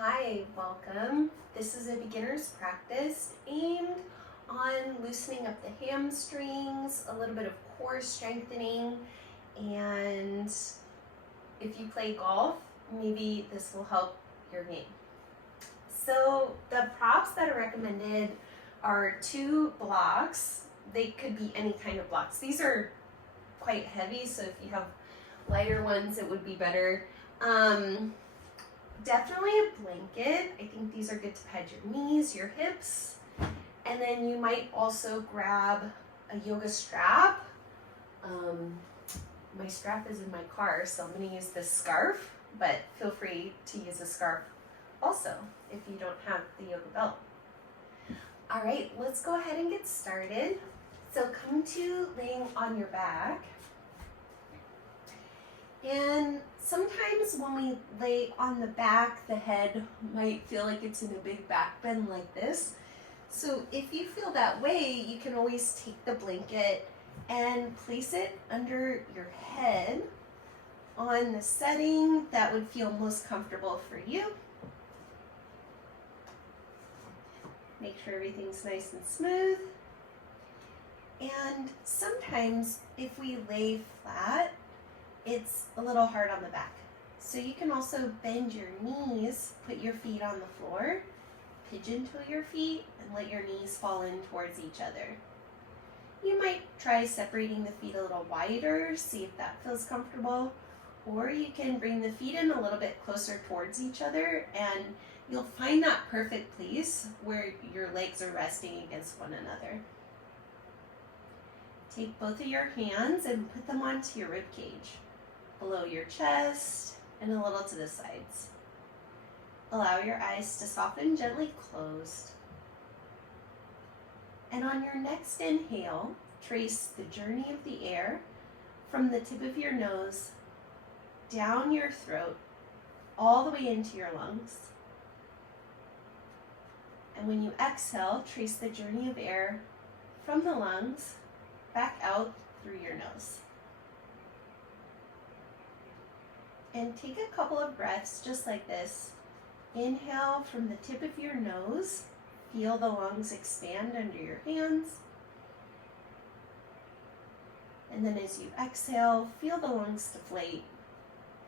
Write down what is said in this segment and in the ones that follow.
Hi, welcome. This is a beginner's practice aimed on loosening up the hamstrings, a little bit of core strengthening, and if you play golf, maybe this will help your game. So the props that are recommended are 2 blocks. They could be any kind of blocks. These are quite heavy, so if you have lighter ones, it would be better. Definitely a blanket. I think these are good to pad your knees, your hips, and then you might also grab a yoga strap. My strap is in my car, so I'm going to use this scarf, but feel free to use a scarf also if you don't have the yoga belt. All right, let's go ahead and get started. So come to laying on your back. And sometimes when we lay on the back, the head might feel like it's in a big back bend like this. So if you feel that way, you can always take the blanket and place it under your head on the setting that would feel most comfortable for you. Make sure everything's nice and smooth. And sometimes if we lay flat, it's a little hard on the back. So you can also bend your knees, put your feet on the floor, pigeon toe your feet, and let your knees fall in towards each other. You might try separating the feet a little wider, see if that feels comfortable, or you can bring the feet in a little bit closer towards each other, and you'll find that perfect place where your legs are resting against one another. Take both of your hands and put them onto your rib cage, below your chest, and a little to the sides. Allow your eyes to soften, gently closed. And on your next inhale, trace the journey of the air from the tip of your nose, down your throat, all the way into your lungs. And when you exhale, trace the journey of air from the lungs back out through your nose. And take a couple of breaths just like this. Inhale from the tip of your nose. Feel the lungs expand under your hands. And then as you exhale, feel the lungs deflate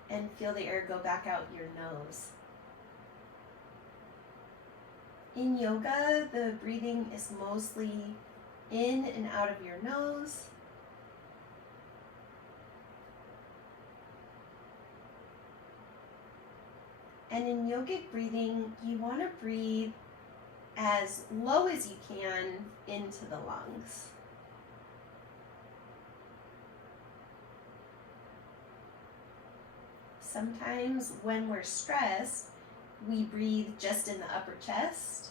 and feel the air go back out your nose. In yoga, the breathing is mostly in and out of your nose. And in yogic breathing, you want to breathe as low as you can into the lungs. Sometimes when we're stressed, we breathe just in the upper chest.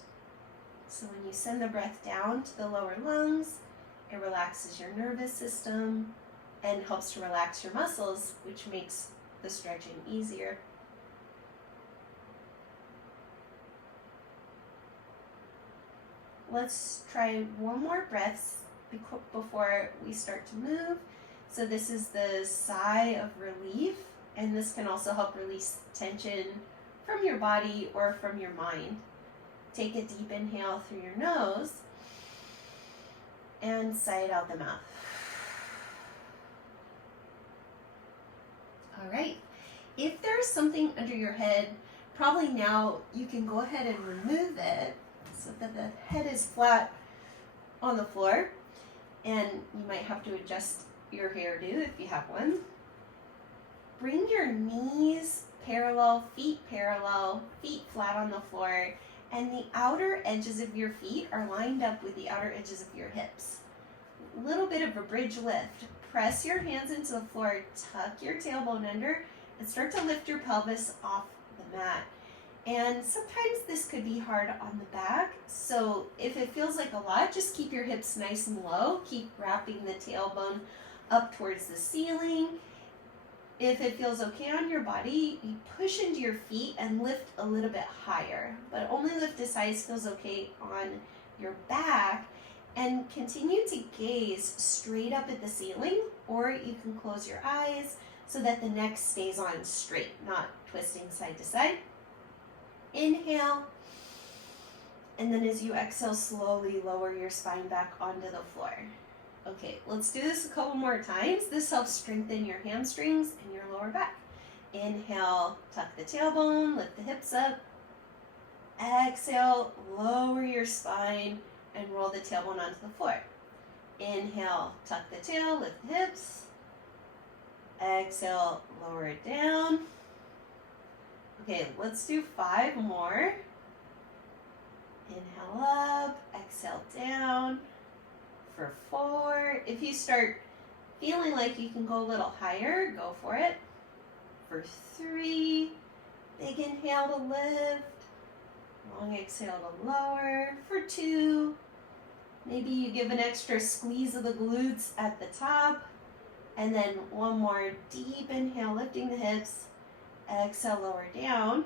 So when you send the breath down to the lower lungs, it relaxes your nervous system and helps to relax your muscles, which makes the stretching easier. Let's try one more breath before we start to move. So this is the sigh of relief, and this can also help release tension from your body or from your mind. Take a deep inhale through your nose and sigh it out the mouth. All right. If there's something under your head, probably now you can go ahead and remove it so that the head is flat on the floor, and you might have to adjust your hairdo if you have one. Bring your knees parallel, feet flat on the floor, and the outer edges of your feet are lined up with the outer edges of your hips. A little bit of a bridge lift. Press your hands into the floor, tuck your tailbone under, and start to lift your pelvis off the mat. And sometimes this could be hard on the back, so if it feels like a lot, just keep your hips nice and low. Keep wrapping the tailbone up towards the ceiling. If it feels okay on your body, you push into your feet and lift a little bit higher, but only lift as high as feels okay on your back, and continue to gaze straight up at the ceiling, or you can close your eyes so that the neck stays on straight, not twisting side to side. Inhale. And then as you exhale, slowly lower your spine back onto the floor. Okay, let's do this a couple more times. This helps strengthen your hamstrings and your lower back. Inhale, tuck the tailbone, lift the hips up. Exhale, lower your spine and roll the tailbone onto the floor. Inhale, tuck the tail, lift the hips. Exhale, lower it down. Okay, let's do 5 more. Inhale up, exhale down. For 4. If you start feeling like you can go a little higher, go for it. For 3, big inhale to lift. Long exhale to lower. For 2, maybe you give an extra squeeze of the glutes at the top. And then one more deep inhale, lifting the hips. Exhale, lower down.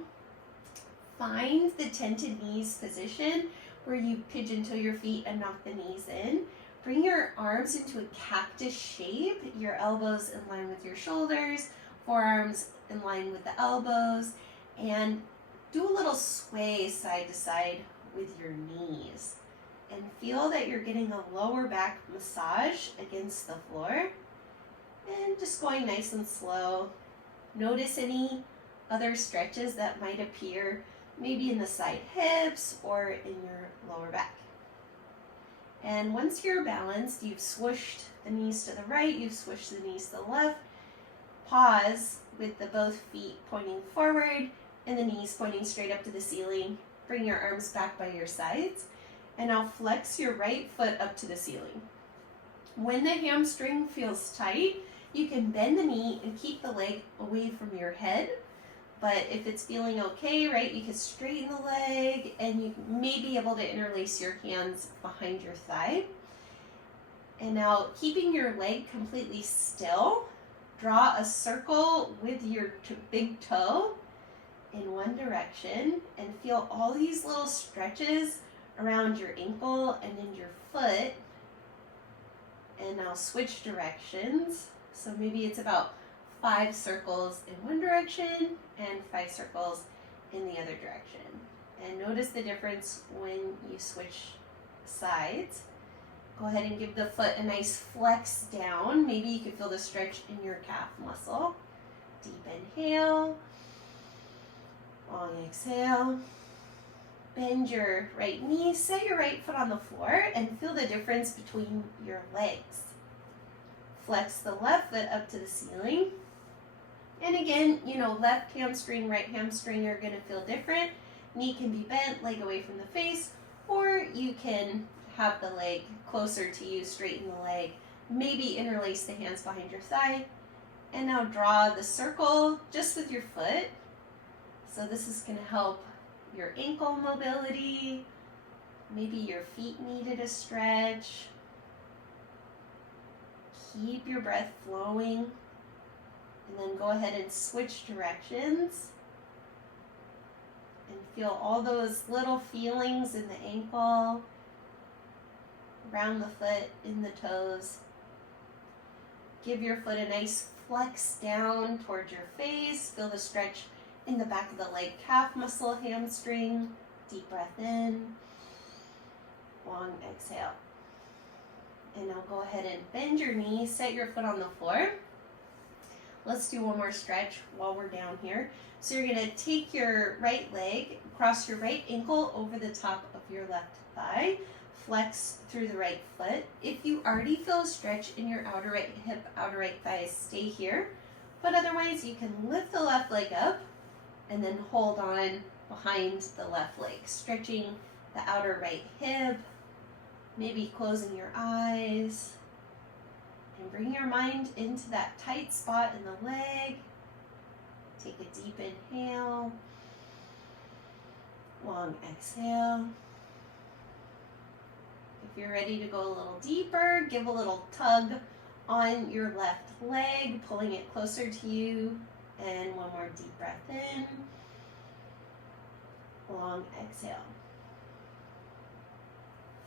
Find the tented knees position where you pigeon toe your feet and knock the knees in. Bring your arms into a cactus shape, your elbows in line with your shoulders, forearms in line with the elbows, and do a little sway side to side with your knees. And feel that you're getting a lower back massage against the floor. And just going nice and slow. Notice any other stretches that might appear maybe in the side hips or in your lower back. And once you're balanced, you've swooshed the knees to the right, you've swooshed the knees to the left. Pause with the both feet pointing forward and the knees pointing straight up to the ceiling. Bring your arms back by your sides. And now flex your right foot up to the ceiling. When the hamstring feels tight, you can bend the knee and keep the leg away from your head. But if it's feeling okay, right, you can straighten the leg and you may be able to interlace your hands behind your thigh. And now, keeping your leg completely still, draw a circle with your big toe in one direction and feel all these little stretches around your ankle and in your foot. And now switch directions. So maybe it's about 5 circles in one direction and 5 circles in the other direction. And notice the difference when you switch sides. Go ahead and give the foot a nice flex down. Maybe you can feel the stretch in your calf muscle. Deep inhale. Long exhale. Bend your right knee, set your right foot on the floor, and feel the difference between your legs. Flex the left foot up to the ceiling. And again, left hamstring, right hamstring are going to feel different. Knee can be bent, leg away from the face, or you can have the leg closer to you, straighten the leg, maybe interlace the hands behind your thigh. And now draw the circle just with your foot. So this is going to help your ankle mobility. Maybe your feet needed a stretch. Keep your breath flowing. And then go ahead and switch directions. And feel all those little feelings in the ankle, around the foot, in the toes. Give your foot a nice flex down towards your face. Feel the stretch in the back of the leg, calf muscle, hamstring. Deep breath in. Long exhale. And now go ahead and bend your knee, set your foot on the floor. Let's do one more stretch while we're down here. So you're going to take your right leg, cross your right ankle over the top of your left thigh, flex through the right foot. If you already feel a stretch in your outer right hip, outer right thigh, stay here. But otherwise, you can lift the left leg up and then hold on behind the left leg, stretching the outer right hip, maybe closing your eyes. And bring your mind into that tight spot in the leg. Take a deep inhale. Long exhale. If you're ready to go a little deeper, give a little tug on your left leg, pulling it closer to you. And one more deep breath in. Long exhale.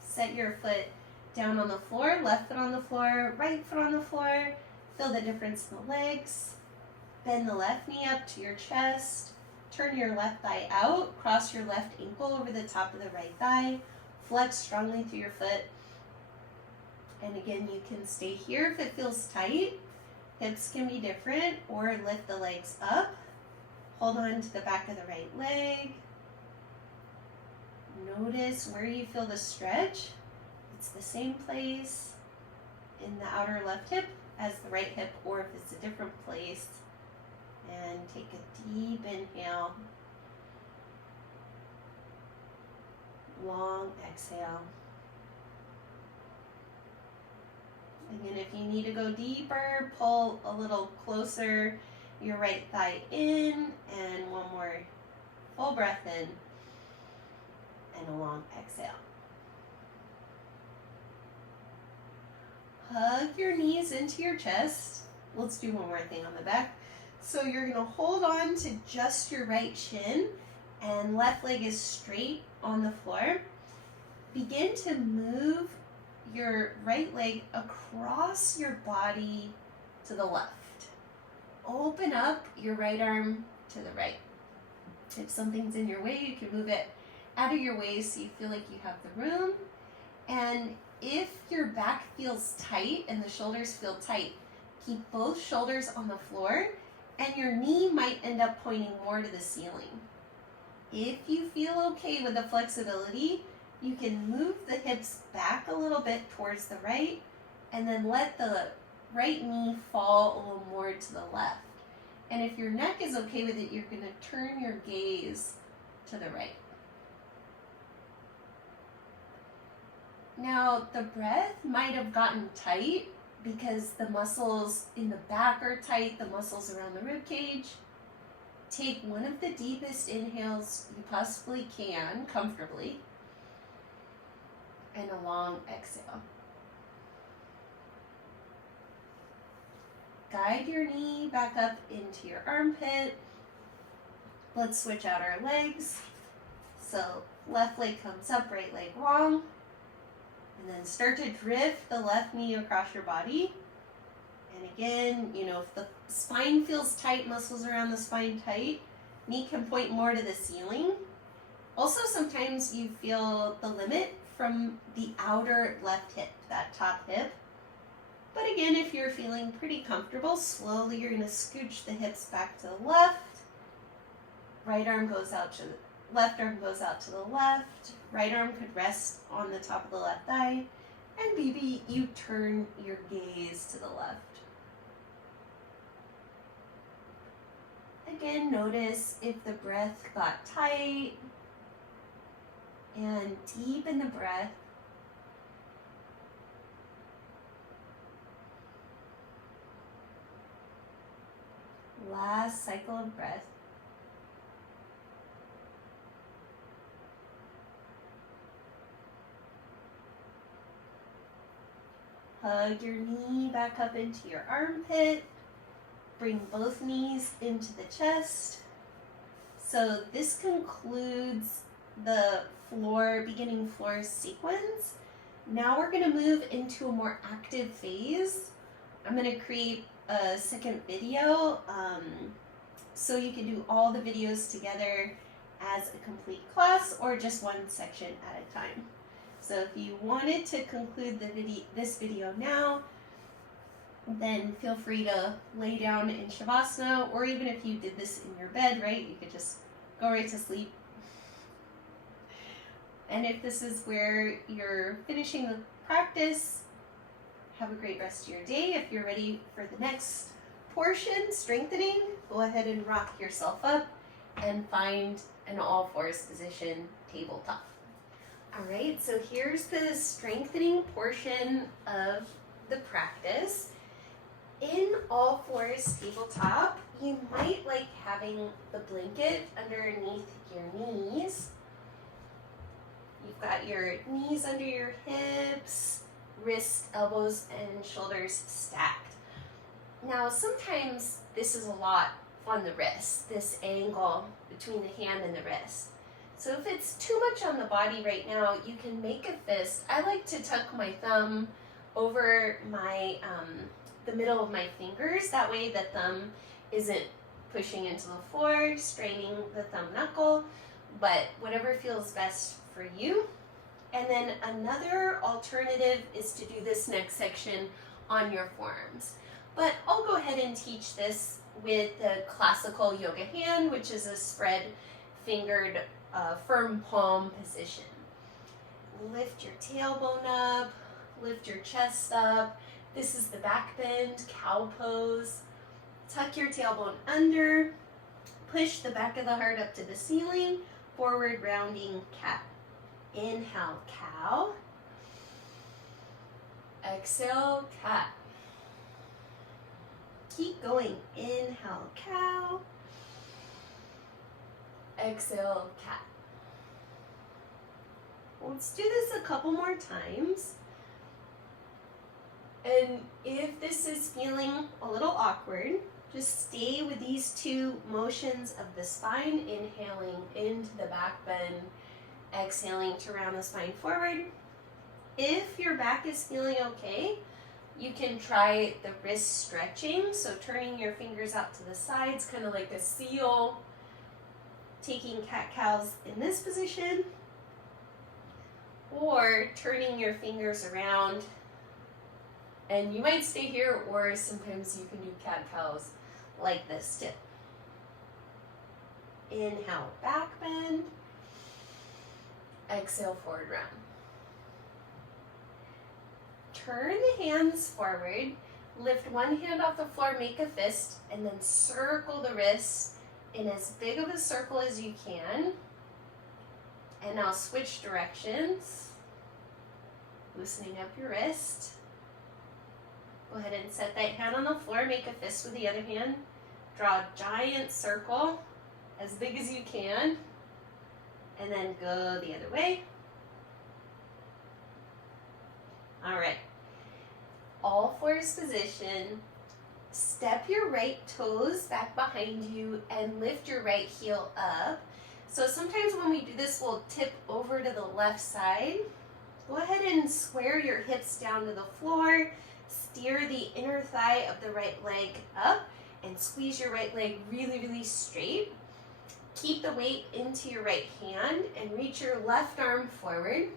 Set your foot down on the floor, left foot on the floor, right foot on the floor. Feel the difference in the legs. Bend the left knee up to your chest. Turn your left thigh out, cross your left ankle over the top of the right thigh, flex strongly through your foot. And again, you can stay here if it feels tight. Hips can be different, or lift the legs up. Hold on to the back of the right leg. Notice where you feel the stretch. It's the same place in the outer left hip as the right hip, or if it's a different place. And take a deep inhale. Long exhale. Again, if you need to go deeper, pull a little closer your right thigh in, and one more full breath in, and a long exhale. Hug your knees into your chest. Let's do one more thing on the back. So you're gonna hold on to just your right shin, and left leg is straight on the floor. Begin to move your right leg across your body to the left. Open up your right arm to the right. If something's in your way, you can move it out of your way so you feel like you have the room. And if your back feels tight and the shoulders feel tight, keep both shoulders on the floor, and your knee might end up pointing more to the ceiling. If you feel okay with the flexibility, you can move the hips back a little bit towards the right, and then let the right knee fall a little more to the left. And if your neck is okay with it, you're going to turn your gaze to the right. Now, the breath might have gotten tight because the muscles in the back are tight, the muscles around the rib cage. Take one of the deepest inhales you possibly can, comfortably, and a long exhale. Guide your knee back up into your armpit. Let's switch out our legs. So left leg comes up, right leg long. And then start to drift the left knee across your body. And again, if the spine feels tight, muscles around the spine tight, knee can point more to the ceiling. Also, sometimes you feel the limit from the outer left hip, that top hip. But again, if you're feeling pretty comfortable, slowly you're going to scooch the hips back to the left. Right arm goes out to the left arm goes out to the left. Right arm could rest on the top of the left thigh. And maybe you turn your gaze to the left. Again, notice if the breath got tight. And deepen the breath. Last cycle of breath. Hug your knee back up into your armpit. Bring both knees into the chest. So this concludes the beginning floor sequence. Now we're going to move into a more active phase. I'm going to create a second video so you can do all the videos together as a complete class or just one section at a time. So if you wanted to conclude this video now, then feel free to lay down in Shavasana, or even if you did this in your bed, right, you could just go right to sleep. And if this is where you're finishing the practice, have a great rest of your day. If you're ready for the next portion, strengthening, go ahead and rock yourself up and find an all fours position, tabletop. All right, so here's the strengthening portion of the practice. In all fours tabletop, you might like having the blanket underneath your knees. You've got your knees under your hips, wrists, elbows, and shoulders stacked. Now, sometimes this is a lot on the wrist, this angle between the hand and the wrist. So if it's too much on the body right now, you can make a fist. I like to tuck my thumb over my the middle of my fingers. That way the thumb isn't pushing into the floor, straining the thumb knuckle, but whatever feels best for you. And then another alternative is to do this next section on your forearms. But I'll go ahead and teach this with the classical yoga hand, which is a spread fingered firm palm position. Lift your tailbone up, lift your chest up. This is the back bend, cow pose. Tuck your tailbone under, push the back of the heart up to the ceiling, forward rounding cat. Inhale, cow. Exhale, cat. Keep going. Inhale, cow. Exhale, cat. Let's do this a couple more times. And if this is feeling a little awkward, just stay with these two motions of the spine, inhaling into the back bend, exhaling to round the spine forward. If your back is feeling okay, you can try the wrist stretching, so turning your fingers out to the sides, kind of like a seal, taking cat-cows in this position, or turning your fingers around, and you might stay here, or sometimes you can do cat-cows like this too. Inhale, back bend. Exhale, forward round. Turn the hands forward, lift one hand off the floor, make a fist, and then circle the wrist in as big of a circle as you can. And now switch directions, loosening up your wrist. Go ahead and set that hand on the floor, make a fist with the other hand. Draw a giant circle, as big as you can, and then go the other way. All right. All fours position. Step your right toes back behind you and lift your right heel up. So sometimes when we do this, we'll tip over to the left side. Go ahead and square your hips down to the floor. Steer the inner thigh of the right leg up and squeeze your right leg really, really straight. Keep the weight into your right hand and reach your left arm forward.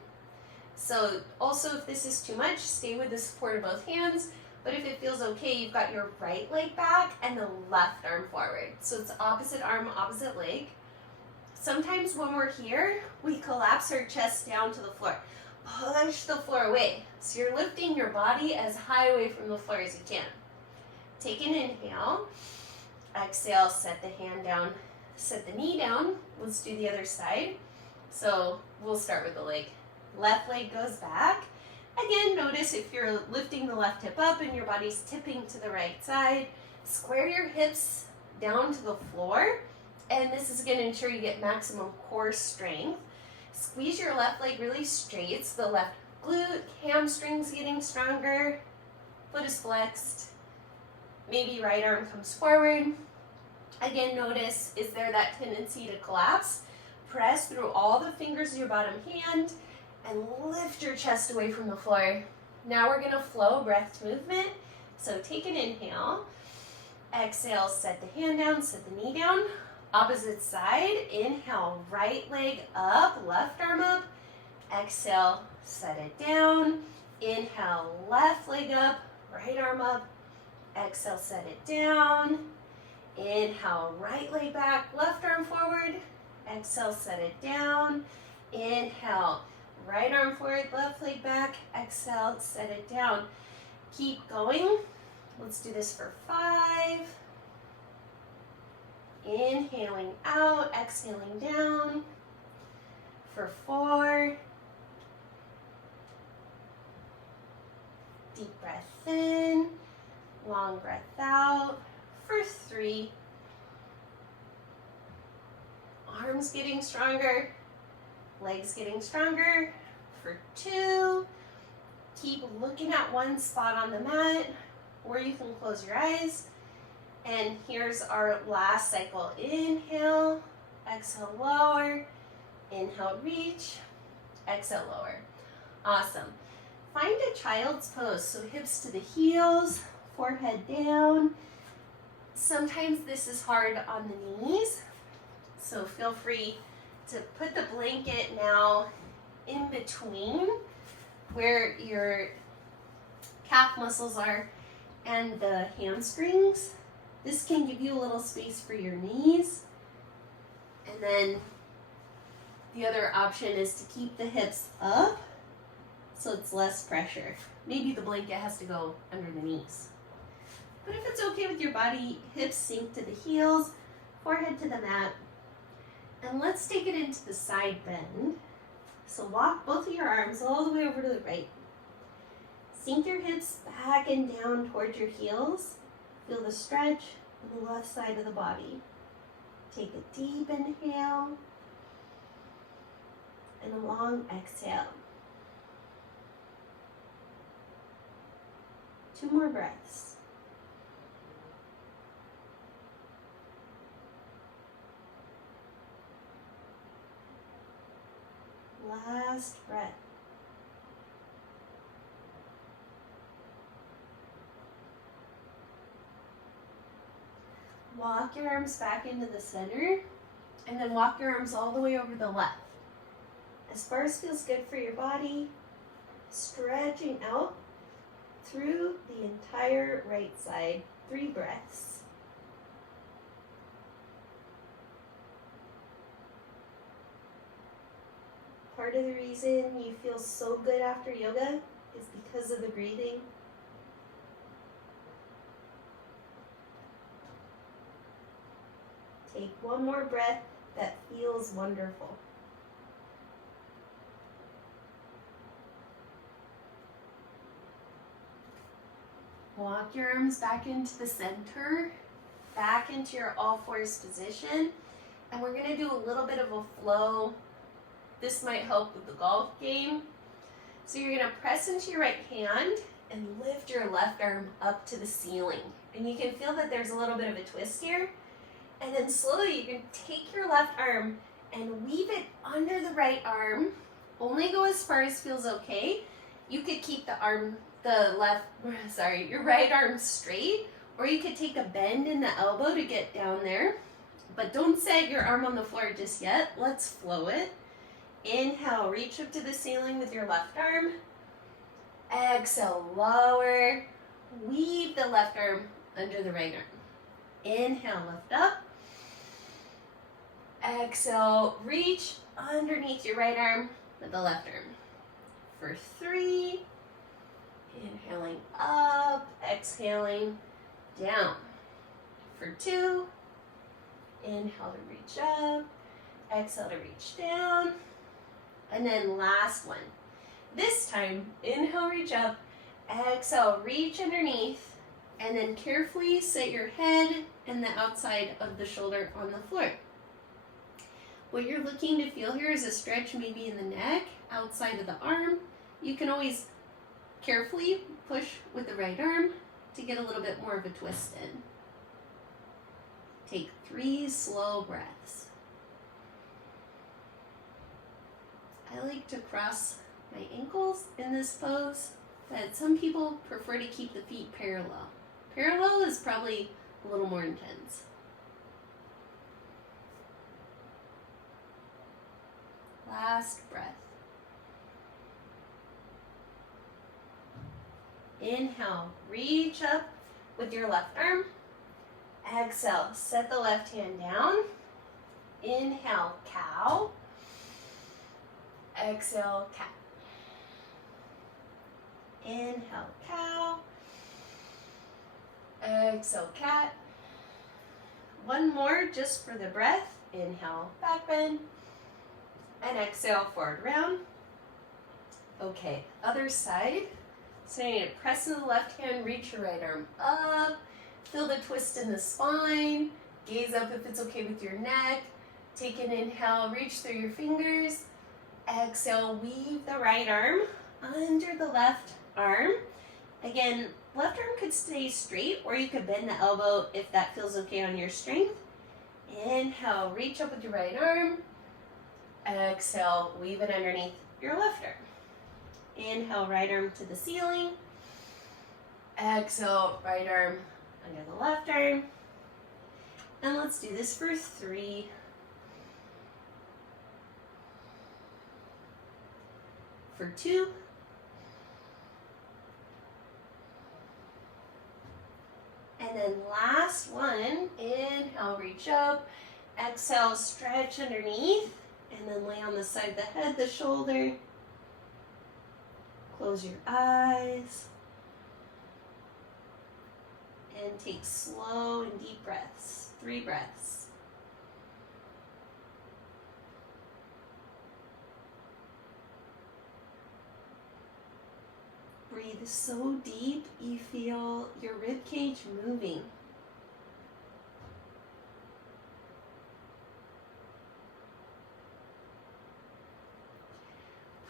So also, if this is too much, stay with the support of both hands. But if it feels okay, you've got your right leg back and the left arm forward. So it's opposite arm, opposite leg. Sometimes when we're here, we collapse our chest down to the floor. Push the floor away. So you're lifting your body as high away from the floor as you can. Take an inhale. Exhale, set the hand down, set the knee down. Let's do the other side. So we'll start with the leg. Left leg goes back. Again, notice if you're lifting the left hip up and your body's tipping to the right side, square your hips down to the floor, and this is going to ensure you get maximum core strength. Squeeze your left leg really straight, so the left glute, hamstrings getting stronger, foot is flexed, maybe right arm comes forward. Again, notice, is there that tendency to collapse? Press through all the fingers of your bottom hand and lift your chest away from the floor. Now we're going to flow breath to movement. So take an inhale. Exhale, set the hand down, set the knee down. Opposite side, inhale, right leg up, left arm up. Exhale, set it down. Inhale, left leg up, right arm up. Exhale, set it down. Inhale, right leg back, left arm forward. Exhale, set it down. Inhale, right arm forward, left leg back. Exhale, set it down. Keep going. Let's do this for 5. Inhaling out, exhaling down. For 4. Deep breath in, long breath out. For 3. Arms getting stronger, legs getting stronger. For 2. Keep looking at one spot on the mat, or you can close your eyes. And here's our last cycle. Inhale, exhale, lower. Inhale, reach. Exhale, lower. Awesome. Find a child's pose. So hips to the heels, forehead down. sometimes this is hard on the knees, so feel free to put the blanket now in between where your calf muscles are and the hamstrings. This can give you a little space for your knees. And then the other option is to keep the hips up so it's less pressure. Maybe the blanket has to go under the knees. But if it's okay with your body, hips sink to the heels, forehead to the mat. And let's take it into the side bend. So walk both of your arms all the way over to the right. Sink your hips back and down towards your heels. Feel the stretch on the left side of the body. Take a deep inhale and a long exhale. 2 more breaths. Last breath. Walk your arms back into the center and then walk your arms all the way over the left. As far as feels good for your body, stretching out through the entire right side. 3 breaths. Part of the reason you feel so good after yoga is because of the breathing. Take 1 more breath that feels wonderful. Walk your arms back into the center, back into your all-fours position, and we're gonna do a little bit of a flow. This might help with the golf game. So you're gonna press into your right hand and lift your left arm up to the ceiling. And you can feel that there's a little bit of a twist here. And then slowly you can take your left arm and weave it under the right arm. Only go as far as feels okay. You could keep your right arm straight, or you could take a bend in the elbow to get down there. But don't set your arm on the floor just yet. Let's flow it. Inhale, reach up to the ceiling with your left arm. Exhale, lower. Weave the left arm under the right arm. Inhale, lift up. Exhale, reach underneath your right arm with the left arm. For 3, inhaling up, exhaling down. For 2, inhale to reach up, exhale to reach down. And then last one. This time, inhale, reach up, exhale, reach underneath, and then carefully set your head and the outside of the shoulder on the floor. What you're looking to feel here is a stretch maybe in the neck, outside of the arm. You can always carefully push with the right arm to get a little bit more of a twist in. Take 3 slow breaths. I like to cross my ankles in this pose, but some people prefer to keep the feet parallel. Parallel is probably a little more intense. Last breath. Inhale, reach up with your left arm. Exhale, set the left hand down. Inhale, cow. Exhale, cat. Inhale, cow. Exhale, cat. 1 more just for the breath. Inhale, back bend. And exhale, forward round. Okay, other side. So you need to press in the left hand, reach your right arm up. Feel the twist in the spine. Gaze up if it's okay with your neck. Take an inhale, reach through your fingers. Exhale, weave the right arm under the left arm. Again, left arm could stay straight, or you could bend the elbow if that feels okay on your strength. Inhale, reach up with your right arm. Exhale, weave it underneath your left arm. Inhale, right arm to the ceiling. Exhale, right arm under the left arm. And let's do this for 3. For 2. And then last one, inhale, reach up. Exhale, stretch underneath. And then lay on the side of the head, the shoulder. Close your eyes. And take slow and deep breaths. 3 breaths. Breathe so deep you feel your rib cage moving.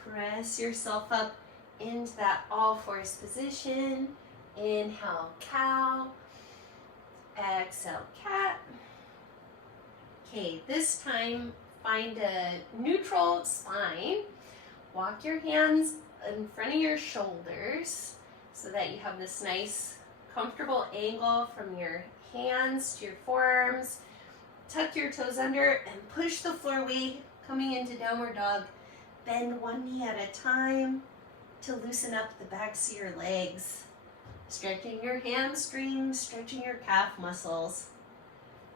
Press yourself up into that all-fours position. Inhale, cow. Exhale, cat. Okay, this time find a neutral spine. Walk your hands in front of your shoulders so that you have this nice comfortable angle from your hands to your forearms. Tuck your toes under and push the floor away, coming into downward dog. Bend one knee at a time to loosen up the backs of your legs. Stretching your hamstrings, stretching your calf muscles.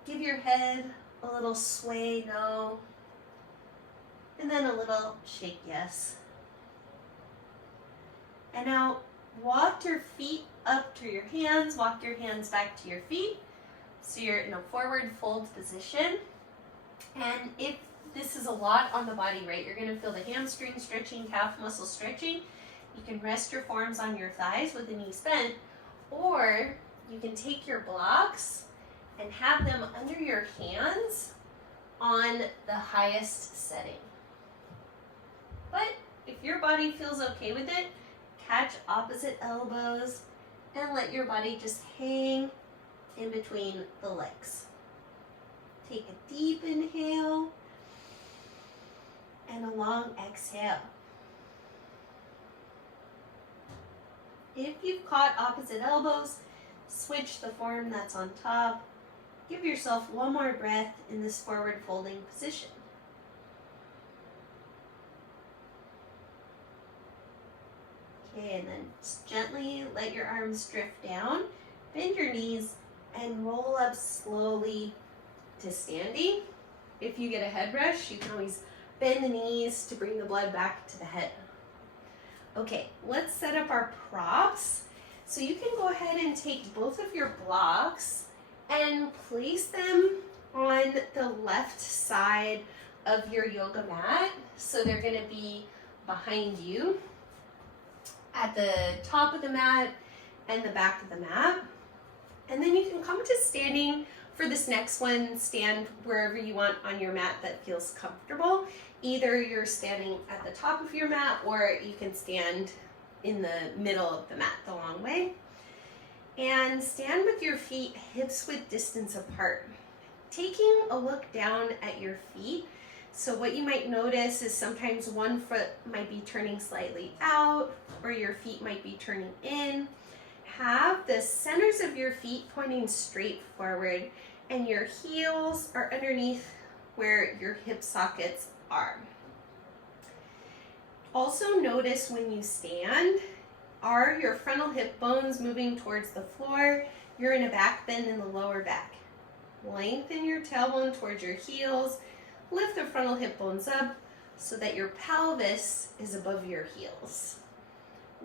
Give your head a little sway no, and then a little shake yes. And now walk your feet up to your hands, walk your hands back to your feet. So you're in a forward fold position. And if this is a lot on the body, right, you're gonna feel the hamstring stretching, calf muscle stretching. You can rest your forearms on your thighs with the knees bent, or you can take your blocks and have them under your hands on the highest setting. But if your body feels okay with it, catch opposite elbows and let your body just hang in between the legs. Take a deep inhale and a long exhale. If you've caught opposite elbows, switch the form that's on top. Give yourself one more breath in this forward folding position. Okay, and then just gently let your arms drift down, bend your knees, and roll up slowly to standing. If you get a head rush, you can always bend the knees to bring the blood back to the head. Okay, let's set up our props. So you can go ahead and take both of your blocks and place them on the left side of your yoga mat. So they're gonna be behind you at the top of the mat and the back of the mat. And then you can come to standing for this next one. Stand wherever you want on your mat that feels comfortable. Either you're standing at the top of your mat or you can stand in the middle of the mat the long way. And stand with your feet hips width distance apart. Taking a look down at your feet. So what you might notice is sometimes one foot might be turning slightly out or your feet might be turning in. Have the centers of your feet pointing straight forward and your heels are underneath where your hip sockets are. Also notice when you stand, are your frontal hip bones moving towards the floor? You're in a back bend in the lower back. Lengthen your tailbone towards your heels. Lift the frontal hip bones up so that your pelvis is above your heels.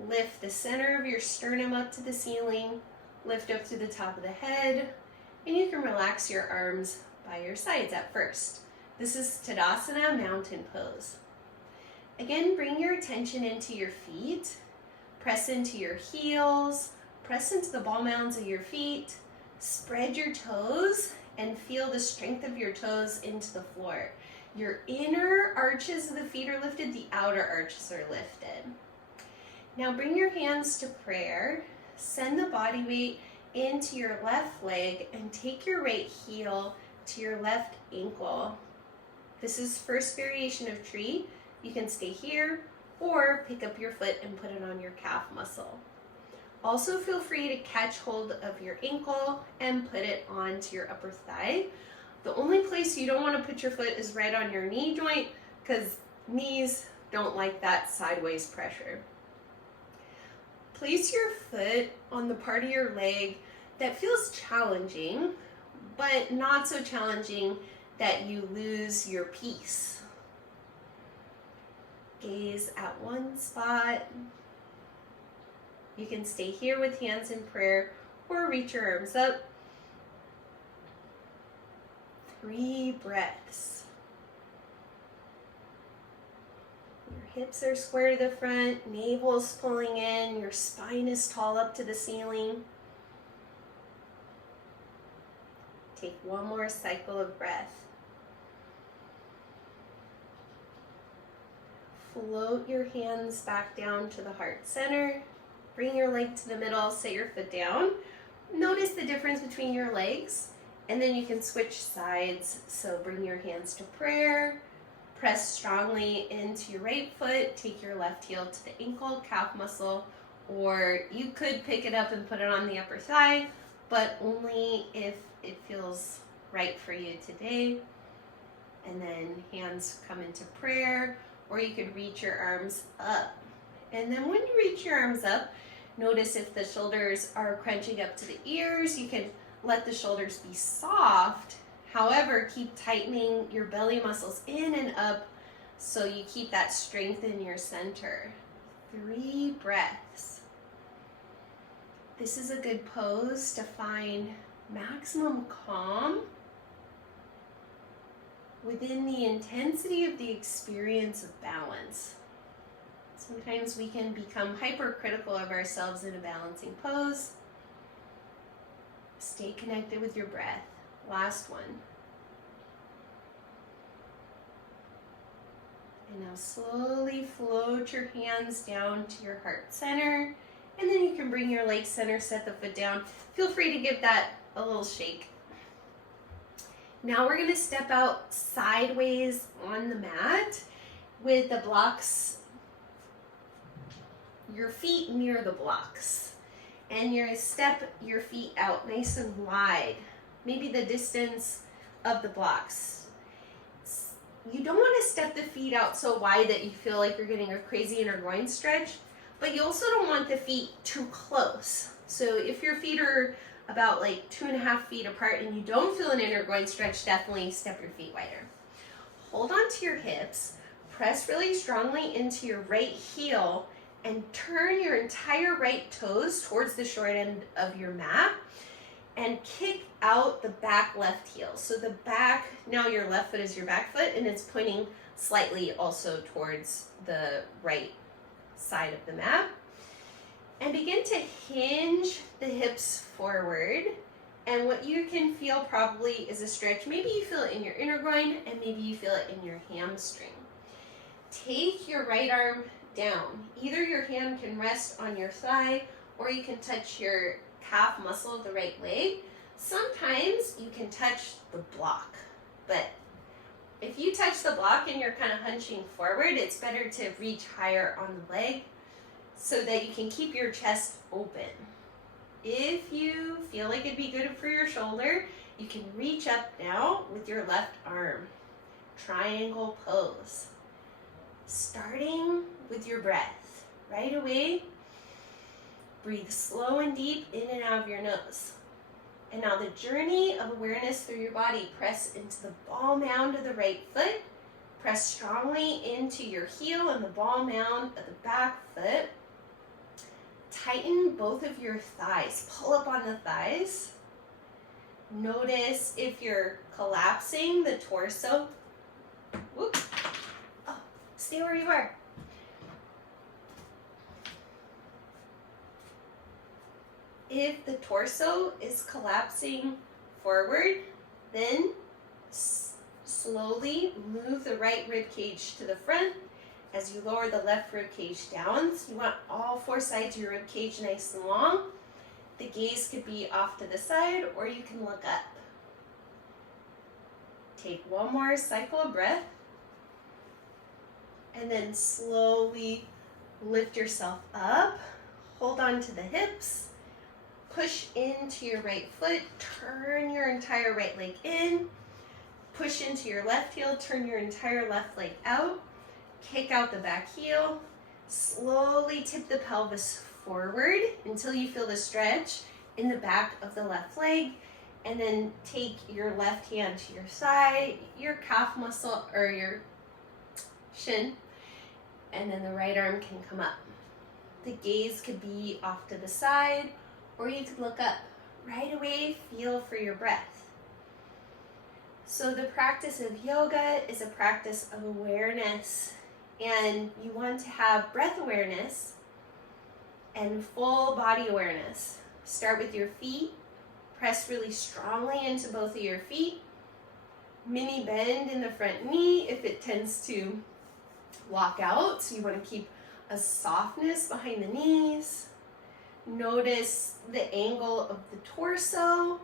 Lift the center of your sternum up to the ceiling. Lift up to the top of the head. And you can relax your arms by your sides at first. This is Tadasana, mountain pose. Again, bring your attention into your feet. Press into your heels. Press into the ball mounds of your feet. Spread your toes and feel the strength of your toes into the floor. Your inner arches of the feet are lifted, the outer arches are lifted. Now bring your hands to prayer. Send the body weight into your left leg and take your right heel to your left ankle. This is first variation of tree. You can stay here or pick up your foot and put it on your calf muscle. Also feel free to catch hold of your ankle and put it onto your upper thigh. The only place you don't want to put your foot is right on your knee joint, because knees don't like that sideways pressure. Place your foot on the part of your leg that feels challenging, but not so challenging that you lose your peace. Gaze at one spot. You can stay here with hands in prayer or reach your arms up. 3 breaths. Your hips are square to the front, navel's pulling in, your spine is tall up to the ceiling. Take one more cycle of breath. Float your hands back down to the heart center. Bring your leg to the middle, set your foot down. Notice the difference between your legs, and then you can switch sides. So bring your hands to prayer, press strongly into your right foot, take your left heel to the ankle, calf muscle, or you could pick it up and put it on the upper thigh, but only if it feels right for you today. And then hands come into prayer, or you could reach your arms up. And then when you reach your arms up, notice if the shoulders are crunching up to the ears. You can let the shoulders be soft. However, keep tightening your belly muscles in and up so you keep that strength in your center. 3 breaths. This is a good pose to find maximum calm within the intensity of the experience of balance. Sometimes we can become hypercritical of ourselves in a balancing pose. Stay connected with your breath. Last one. And now slowly float your hands down to your heart center. And then you can bring your leg center, set the foot down. Feel free to give that a little shake. Now we're going to step out sideways on the mat with the blocks, your feet near the blocks. And you're going to step your feet out nice and wide, maybe the distance of the blocks. You don't want to step the feet out so wide that you feel like you're getting a crazy inner groin stretch, but you also don't want the feet too close. So if your feet are about like 2.5 feet apart and you don't feel an inner groin stretch, definitely step your feet wider. Hold on to your hips, press really strongly into your right heel, and turn your entire right toes towards the short end of your mat and kick out the back left heel. So the back, now your left foot is your back foot and it's pointing slightly also towards the right side of the mat. And begin to hinge the hips forward. And what you can feel probably is a stretch. Maybe you feel it in your inner groin and maybe you feel it in your hamstring. Take your right arm down. Either your hand can rest on your thigh or you can touch your calf muscle of the right leg. Sometimes you can touch the block, but if you touch the block and you're kind of hunching forward, it's better to reach higher on the leg so that you can keep your chest open. If you feel like it'd be good for your shoulder, you can reach up now with your left arm. Triangle pose. Starting with your breath. Right away, breathe slow and deep in and out of your nose. And now the journey of awareness through your body. Press into the ball mound of the right foot. Press strongly into your heel and the ball mound of the back foot. Tighten both of your thighs. Pull up on the thighs. Notice if you're collapsing the torso. Whoop. Oh, stay where you are. If the torso is collapsing forward, then slowly move the right rib cage to the front as you lower the left rib cage down. So you want all 4 sides of your rib cage nice and long. The gaze could be off to the side or you can look up. Take one more cycle of breath and then slowly lift yourself up. hold on to the hips, push into your right foot, turn your entire right leg in, push into your left heel, turn your entire left leg out, kick out the back heel, slowly tip the pelvis forward until you feel the stretch in the back of the left leg, and then take your left hand to your side, your calf muscle or your shin, and then the right arm can come up. The gaze could be off to the side, or you could look up. Right away, feel for your breath. So the practice of yoga is a practice of awareness, and you want to have breath awareness and full body awareness. Start with your feet. Press really strongly into both of your feet. Mini bend in the front knee if it tends to walk out, so you want to keep a softness behind the knees. Notice the angle of the torso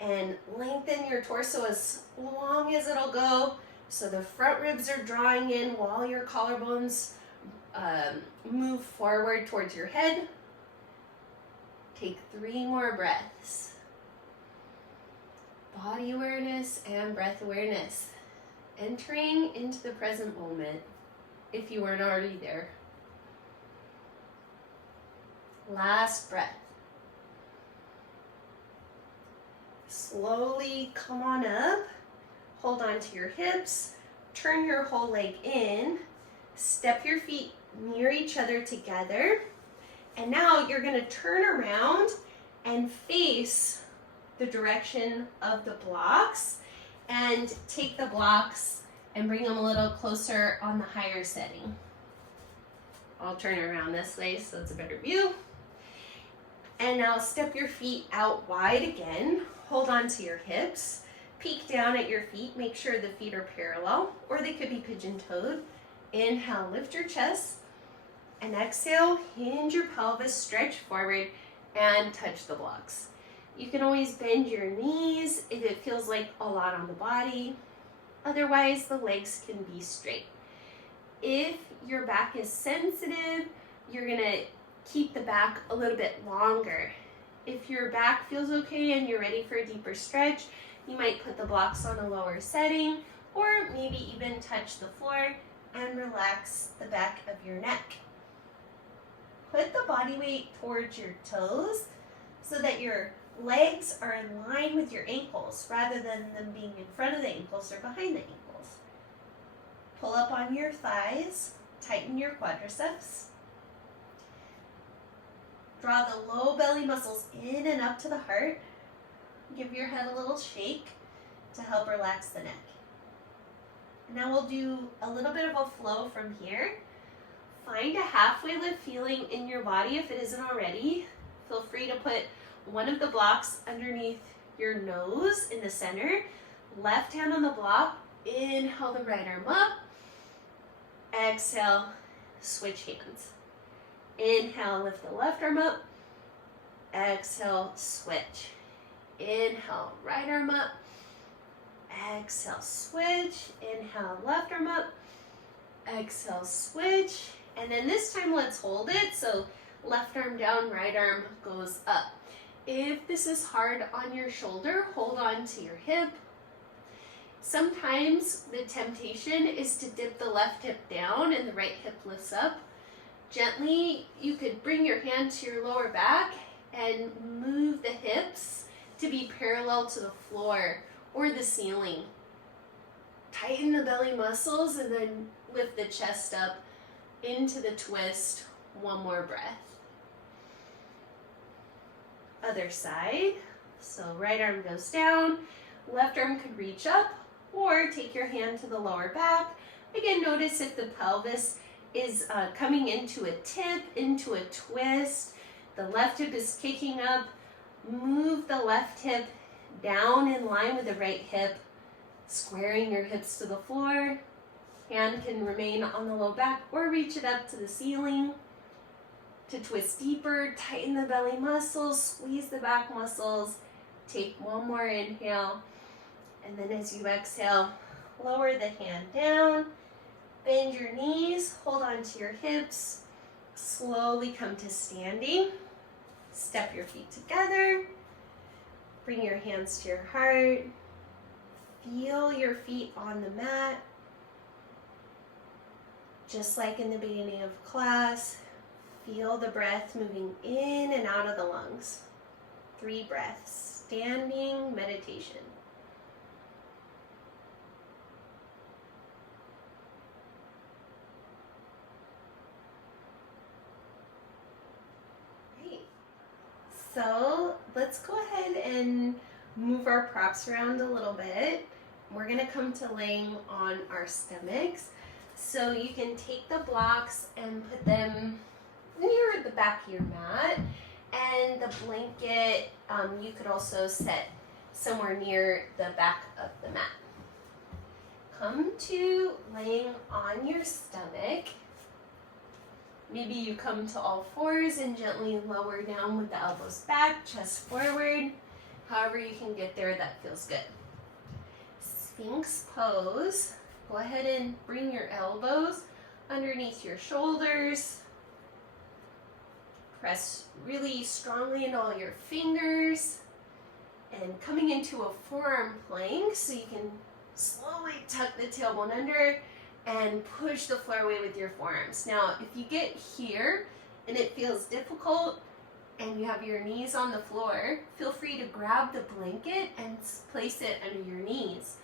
and lengthen your torso as long as it'll go, so the front ribs are drawing in while your collarbones move forward towards your head. Take 3 more breaths. Body awareness and breath awareness. Entering into the present moment if you weren't already there. Last breath. Slowly come on up. Hold on to your hips. Turn your whole leg in. Step your feet near each other together. And now you're going to turn around and face the direction of the blocks, and take the blocks and bring them a little closer on the higher setting. I'll turn around this way so it's a better view. And now step your feet out wide again. Hold on to your hips. Peek down at your feet. Make sure the feet are parallel, or they could be pigeon-toed. Inhale, lift your chest. And exhale, hinge your pelvis, stretch forward, and touch the blocks. You can always bend your knees if it feels like a lot on the body. Otherwise, the legs can be straight. If your back is sensitive, you're gonna keep the back a little bit longer. If your back feels okay and you're ready for a deeper stretch, you might put the blocks on a lower setting, or maybe even touch the floor and relax the back of your neck. Put the body weight towards your toes so that your legs are in line with your ankles rather than them being in front of the ankles or behind the ankles. Pull up on your thighs, tighten your quadriceps. Draw the low belly muscles in and up to the heart. Give your head a little shake to help relax the neck. And now we'll do a little bit of a flow from here. Find a halfway lift feeling in your body if it isn't already. Feel free to put one of the blocks underneath your nose in the center. Left hand on the block. Inhale the right arm up. Exhale, switch hands. Inhale, lift the left arm up. Exhale, switch. Inhale, right arm up. Exhale, switch. Inhale, left arm up. Exhale, switch. And then this time let's hold it. So left arm down, right arm goes up. If this is hard on your shoulder, hold on to your hip. Sometimes the temptation is to dip the left hip down and the right hip lifts up. Gently, you could bring your hand to your lower back and move the hips to be parallel to the floor or the ceiling. Tighten the belly muscles and then lift the chest up into the twist. One more breath. Other side. So right arm goes down, left arm could reach up, or take your hand to the lower back. Again, notice if the pelvis is coming into a tip, into a twist. The left hip is kicking up. Move the left hip down in line with the right hip, squaring your hips to the floor. Hand can remain on the low back or reach it up to the ceiling. To twist deeper, tighten the belly muscles, squeeze the back muscles. Take one more inhale. And then as you exhale, lower the hand down. Bend your knees, hold on to your hips. Slowly come to standing. Step your feet together. Bring your hands to your heart. Feel your feet on the mat. Just like in the beginning of class, feel the breath moving in and out of the lungs. 3 breaths, standing meditation. Great. So let's go ahead and move our props around a little bit. We're going to come to laying on our stomachs. So you can take the blocks and put them near the back of your mat, and the blanket you could also set somewhere near the back of the mat. Come to laying on your stomach. Maybe you come to all fours and gently lower down with the elbows back, chest forward. However you can get there, that feels good. Sphinx pose. Go ahead and bring your elbows underneath your shoulders. Press really strongly into all your fingers. And coming into a forearm plank, so you can slowly tuck the tailbone under and push the floor away with your forearms. Now, if you get here and it feels difficult and you have your knees on the floor, feel free to grab the blanket and place it under your knees.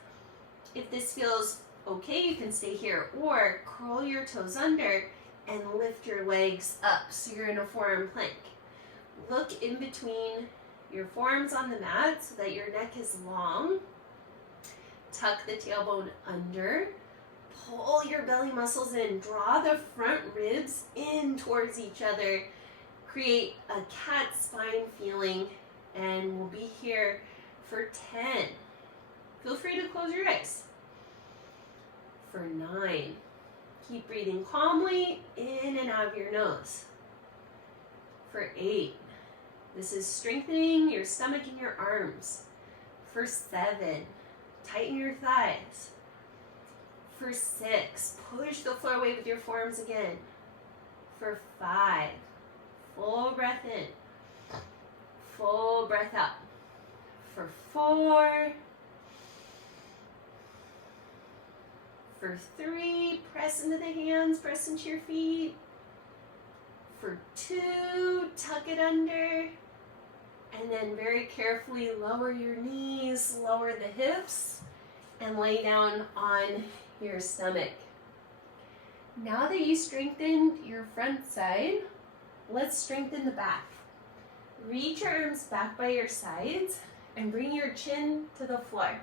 If this feels okay, you can stay here, or curl your toes under and lift your legs up so you're in a forearm plank. Look in between your forearms on the mat so that your neck is long. Tuck the tailbone under. Pull your belly muscles in. Draw the front ribs in towards each other. Create a cat spine feeling, and we'll be here for 10. Feel free to close your eyes. For 9. Keep breathing calmly in and out of your nose. For 8. This is strengthening your stomach and your arms. For 7. Tighten your thighs. For 6. Push the floor away with your forearms again. For 5. Full breath in. Full breath out. For 4. For 3, press into the hands, press into your feet. For 2, tuck it under. And then very carefully lower your knees, lower the hips, and lay down on your stomach. Now that you strengthened your front side, let's strengthen the back. Reach your arms back by your sides and bring your chin to the floor.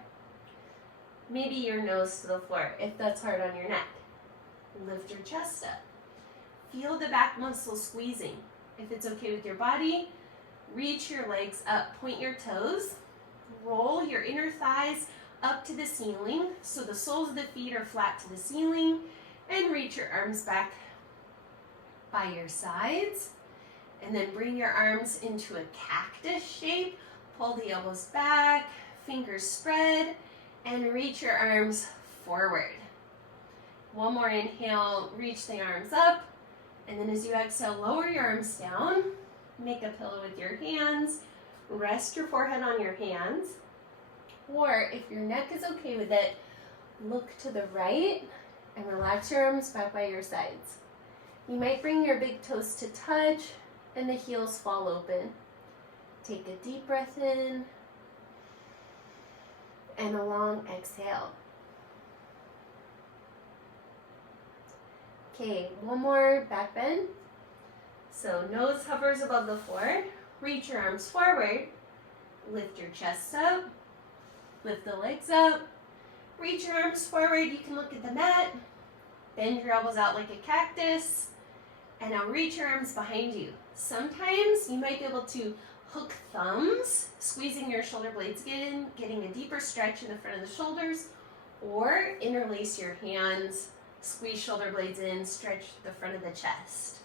Maybe your nose to the floor if that's hard on your neck. Lift your chest up. Feel the back muscles squeezing. If it's okay with your body, reach your legs up, point your toes, roll your inner thighs up to the ceiling so the soles of the feet are flat to the ceiling, and reach your arms back by your sides. And then bring your arms into a cactus shape. Pull the elbows back, fingers spread, and reach your arms forward. One more inhale, reach the arms up, and then as you exhale, lower your arms down, make a pillow with your hands, rest your forehead on your hands, or if your neck is okay with it, look to the right and relax your arms back by your sides. You might bring your big toes to touch and the heels fall open. Take a deep breath in and a long exhale. Okay, one more back bend. So nose hovers above the floor. Reach your arms forward. Lift your chest up. Lift the legs up. Reach your arms forward. You can look at the mat. Bend your elbows out like a cactus. And now reach your arms behind you. Sometimes you might be able to hook thumbs, squeezing your shoulder blades in, getting a deeper stretch in the front of the shoulders, or interlace your hands, squeeze shoulder blades in, stretch the front of the chest.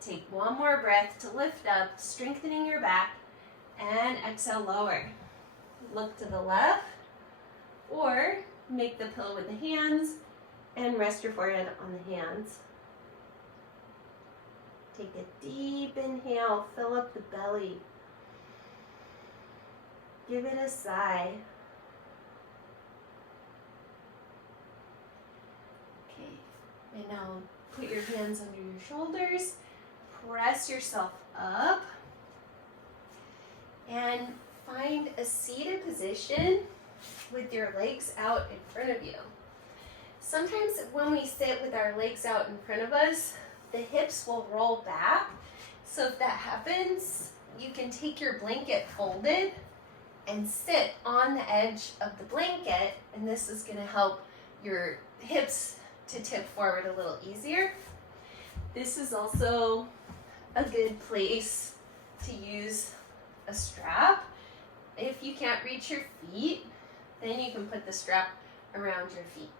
Take one more breath to lift up, strengthening your back, and exhale, lower. Look to the left, or make the pillow with the hands, and rest your forehead on the hands. Take a deep inhale, fill up the belly. Give it a sigh. Okay, and now put your hands under your shoulders, press yourself up, and find a seated position with your legs out in front of you. Sometimes when we sit with our legs out in front of us, the hips will roll back. So if that happens, you can take your blanket folded and sit on the edge of the blanket, and this is going to help your hips to tip forward a little easier. This is also a good place to use a strap. If you can't reach your feet, then you can put the strap around your feet.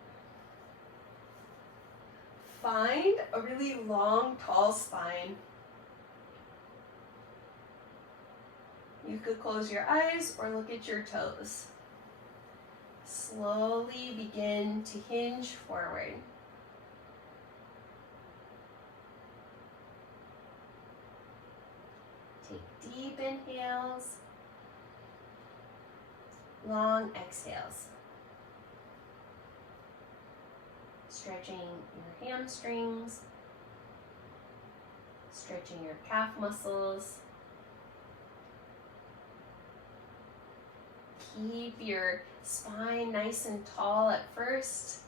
Find a really long, tall spine. You could close your eyes or look at your toes. Slowly begin to hinge forward. Take deep inhales, long exhales. Stretching your hamstrings, stretching your calf muscles. Keep your spine nice and tall at first.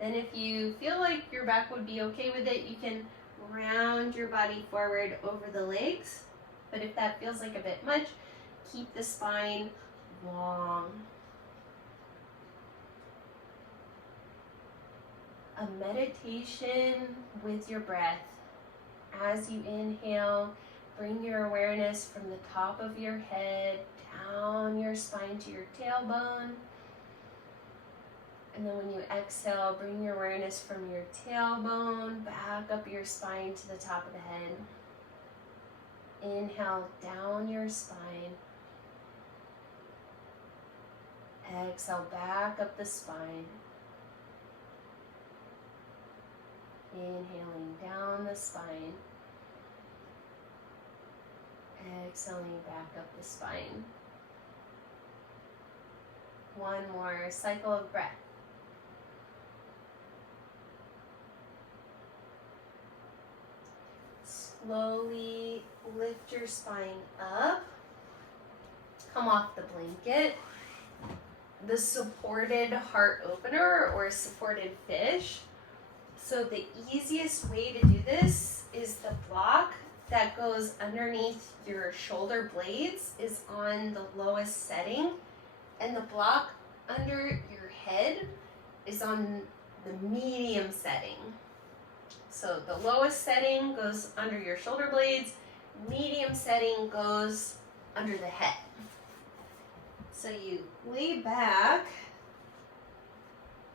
Then if you feel like your back would be okay with it, you can round your body forward over the legs. But if that feels like a bit much, keep the spine long. A meditation with your breath. As you inhale, bring your awareness from the top of your head down your spine to your tailbone. And then when you exhale, bring your awareness from your tailbone back up your spine to the top of the head. Inhale down your spine. Exhale back up the spine. Inhaling down the spine. Exhaling back up the spine. One more cycle of breath. Slowly lift your spine up. Come off the blanket. The supported heart opener or supported fish. So the easiest way to do this is the block that goes underneath your shoulder blades is on the lowest setting, and the block under your head is on the medium setting. So the lowest setting goes under your shoulder blades, medium setting goes under the head. So you lay back,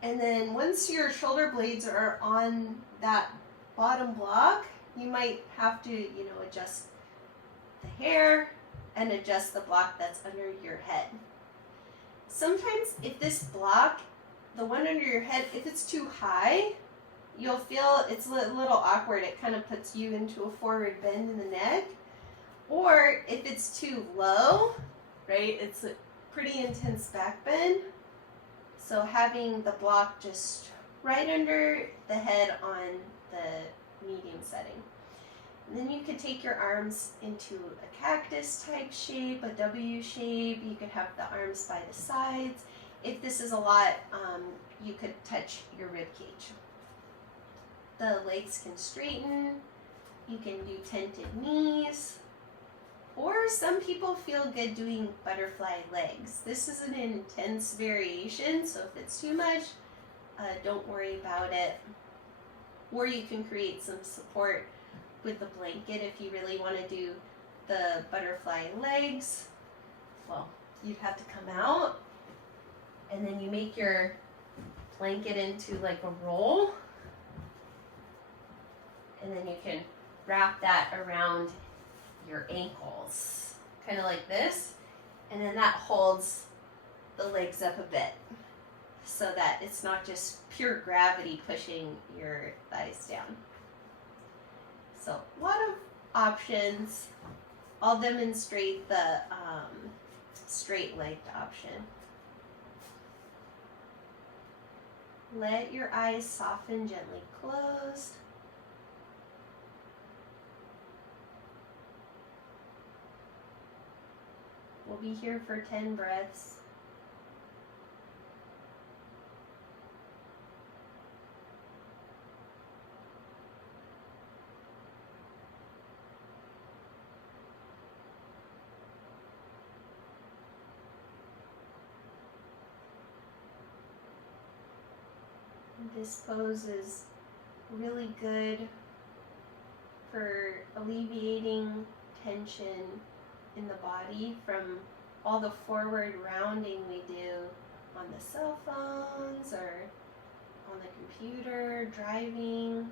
and then once your shoulder blades are on that bottom block, you might have to, adjust the hair and adjust the block that's under your head. Sometimes if this block, the one under your head, if it's too high, you'll feel it's a little awkward. It kind of puts you into a forward bend in the neck. Or if it's too low, right, it's a pretty intense back bend. So having the block just right under the head on the medium setting. And then you could take your arms into a cactus type shape, a W shape. You could have the arms by the sides. If this is a lot, you could touch your rib cage. The legs can straighten. You can do tented knees. Or some people feel good doing butterfly legs. This is an intense variation, so if it's too much, don't worry about it. Or you can create some support with the blanket if you really want to do the butterfly legs. Well, you'd have to come out, and then you make your blanket into like a roll, and then you can wrap that around your ankles, kind of like this, and then that holds the legs up a bit so that it's not just pure gravity pushing your thighs down. So a lot of options. I'll demonstrate the straight-legged option. Let your eyes soften, gently closed. We'll be here for 10 breaths. This pose is really good for alleviating tension in the body from all the forward rounding we do on the cell phones or on the computer, driving.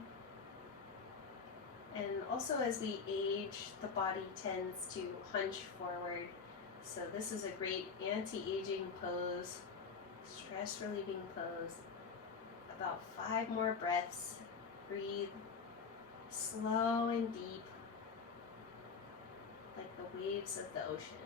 And also as we age, the body tends to hunch forward. So this is a great anti-aging pose, stress relieving pose. About 5 more breaths. Breathe slow and deep, like the waves of the ocean.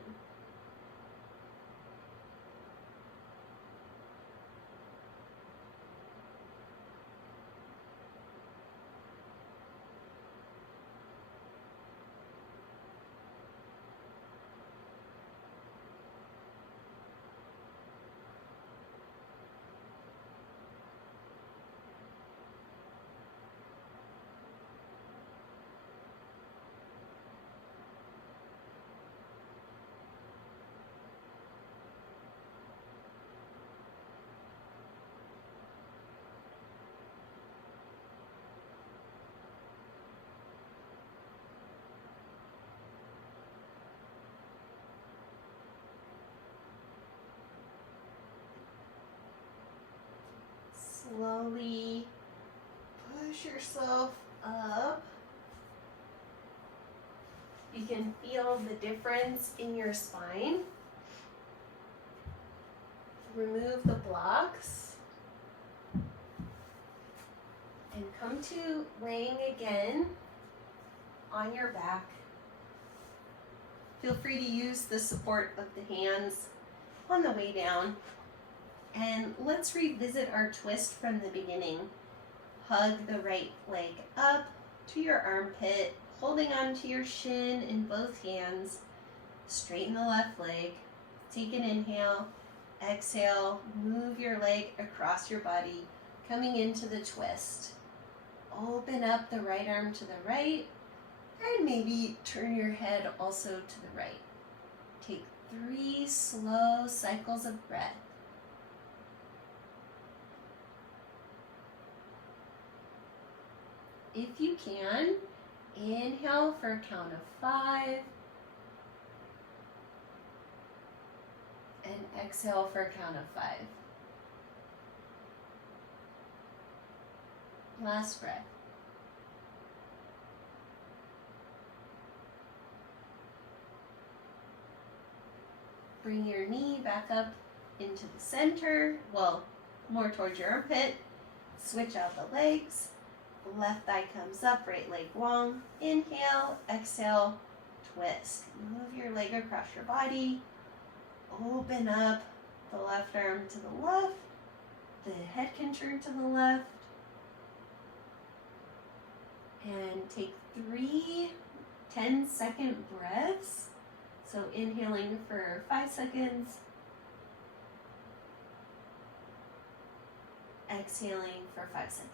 Slowly push yourself up. You can feel the difference in your spine. Remove the blocks and come to laying again on your back. Feel free to use the support of the hands on the way down. And let's revisit our twist from the beginning. Hug the right leg up to your armpit, holding onto your shin in both hands. Straighten the left leg. Take an inhale. Exhale. Move your leg across your body, coming into the twist. Open up the right arm to the right, and maybe turn your head also to the right. Take 3 slow cycles of breath. If you can, inhale for a count of 5 and exhale for a count of 5. Last breath. Bring your knee back up into the center, well, more towards your armpit. Switch out the legs. Left thigh comes up, right leg long. Inhale, exhale, twist. Move your leg across your body. Open up the left arm to the left. The head can turn to the left. And take 3 10-second breaths. So inhaling for 5 seconds. Exhaling for 5 seconds.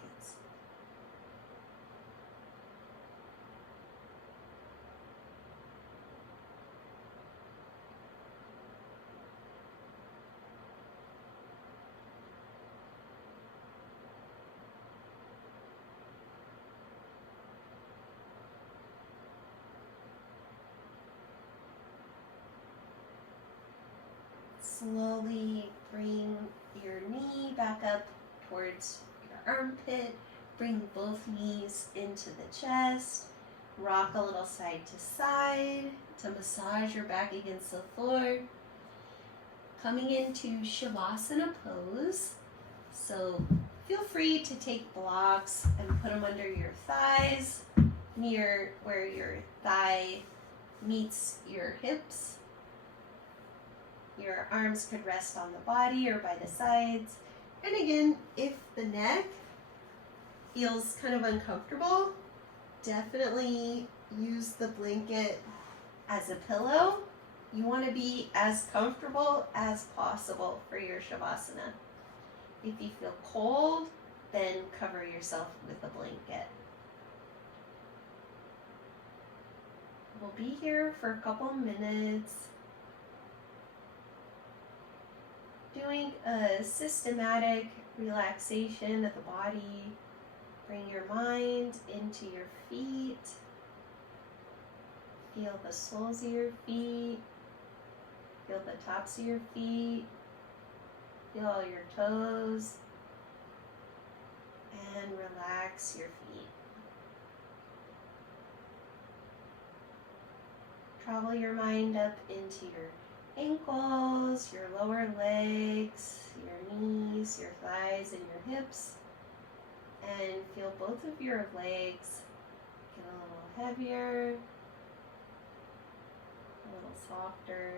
Slowly bring your knee back up towards your armpit. Bring both knees into the chest. Rock a little side to side to massage your back against the floor. Coming into Shavasana pose. So feel free to take blocks and put them under your thighs near where your thigh meets your hips. Your arms could rest on the body or by the sides. And again, if the neck feels kind of uncomfortable, definitely use the blanket as a pillow. You want to be as comfortable as possible for your Shavasana. If you feel cold, then cover yourself with a blanket. We'll be here for a couple minutes, doing a systematic relaxation of the body. Bring your mind into your feet. Feel the soles of your feet. Feel the tops of your feet. Feel all your toes. And relax your feet. Travel your mind up into your ankles, your lower legs, your knees, your thighs, and your hips. And feel both of your legs get a little heavier, a little softer.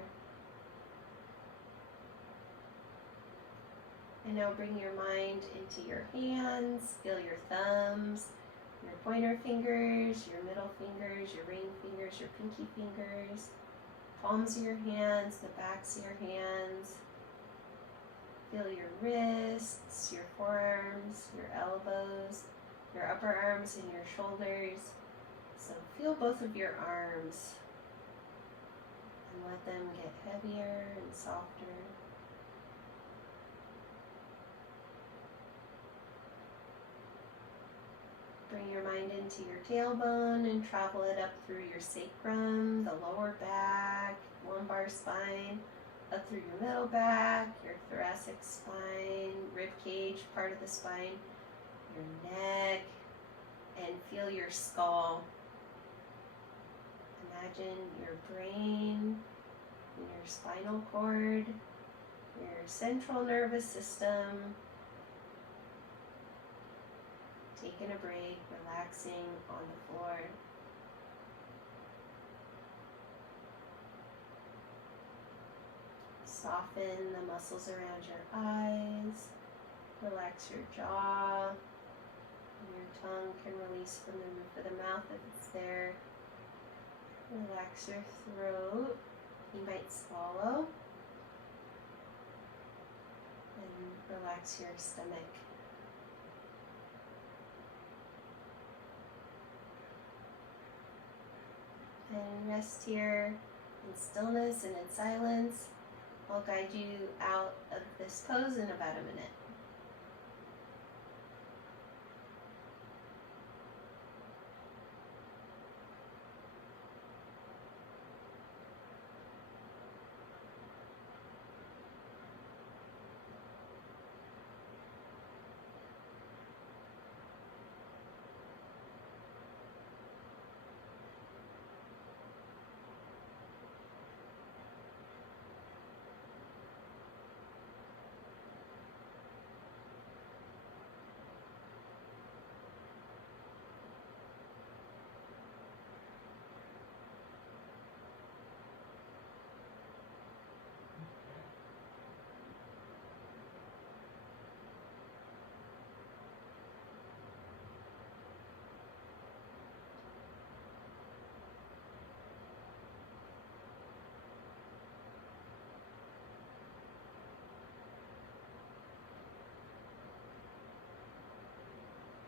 And now bring your mind into your hands. Feel your thumbs, your pointer fingers, your middle fingers, your ring fingers, your pinky fingers, palms of your hands, the backs of your hands. Feel your wrists, your forearms, your elbows, your upper arms and your shoulders. So feel both of your arms and let them get heavier and softer. Bring your mind into your tailbone and travel it up through your sacrum, the lower back, lumbar spine, up through your middle back, your thoracic spine, rib cage, part of the spine, your neck, and feel your skull. Imagine your brain, your spinal cord, your central nervous system. Taking a break, relaxing on the floor. Soften the muscles around your eyes. Relax your jaw. Your tongue can release from the roof of the mouth if it's there. Relax your throat. You might swallow. And relax your stomach. And rest here in stillness and in silence. I'll guide you out of this pose in about a minute.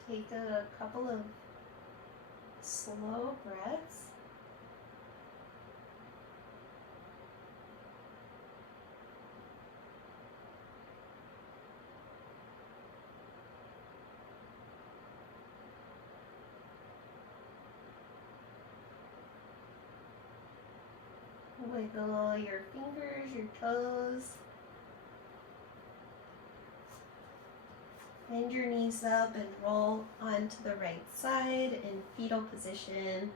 Take a couple of slow breaths. Wiggle your fingers, your toes. Bend your knees up and roll onto the right side in fetal position.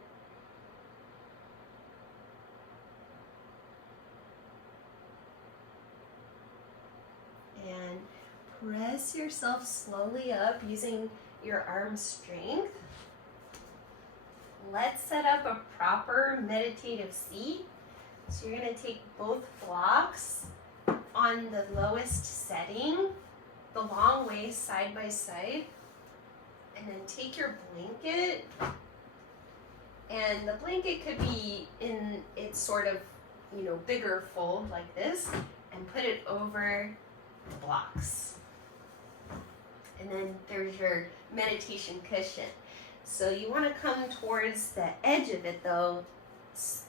And press yourself slowly up using your arm strength. let's set up a proper meditative seat. So you're going to take both blocks on the lowest setting, the long way side by side, and then take your blanket, and the blanket could be in its sort of, bigger fold like this, and put it over the blocks. And then there's your meditation cushion. So you want to come towards the edge of it though,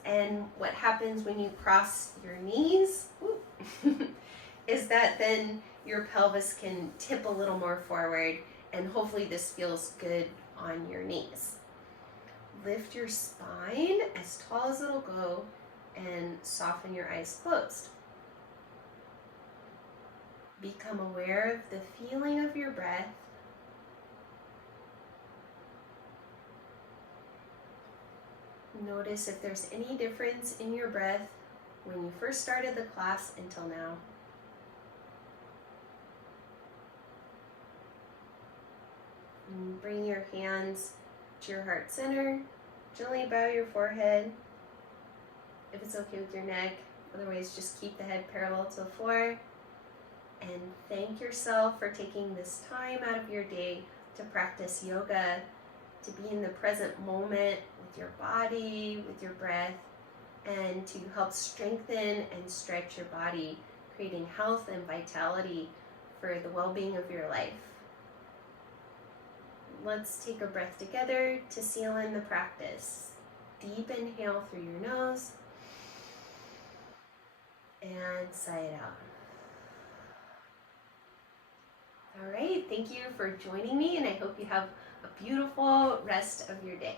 and what happens when you cross your knees is that then your pelvis can tip a little more forward, and hopefully this feels good on your knees. Lift your spine as tall as it'll go and soften your eyes closed. Become aware of the feeling of your breath. Notice if there's any difference in your breath when you first started the class until now. And bring your hands to your heart center. Gently bow your forehead, if it's okay with your neck. Otherwise, just keep the head parallel to the floor. And thank yourself for taking this time out of your day to practice yoga, to be in the present moment with your body, with your breath, and to help strengthen and stretch your body, creating health and vitality for the well-being of your life. Let's take a breath together to seal in the practice. Deep inhale through your nose and sigh it out. All right, thank you for joining me, and I hope you have a beautiful rest of your day.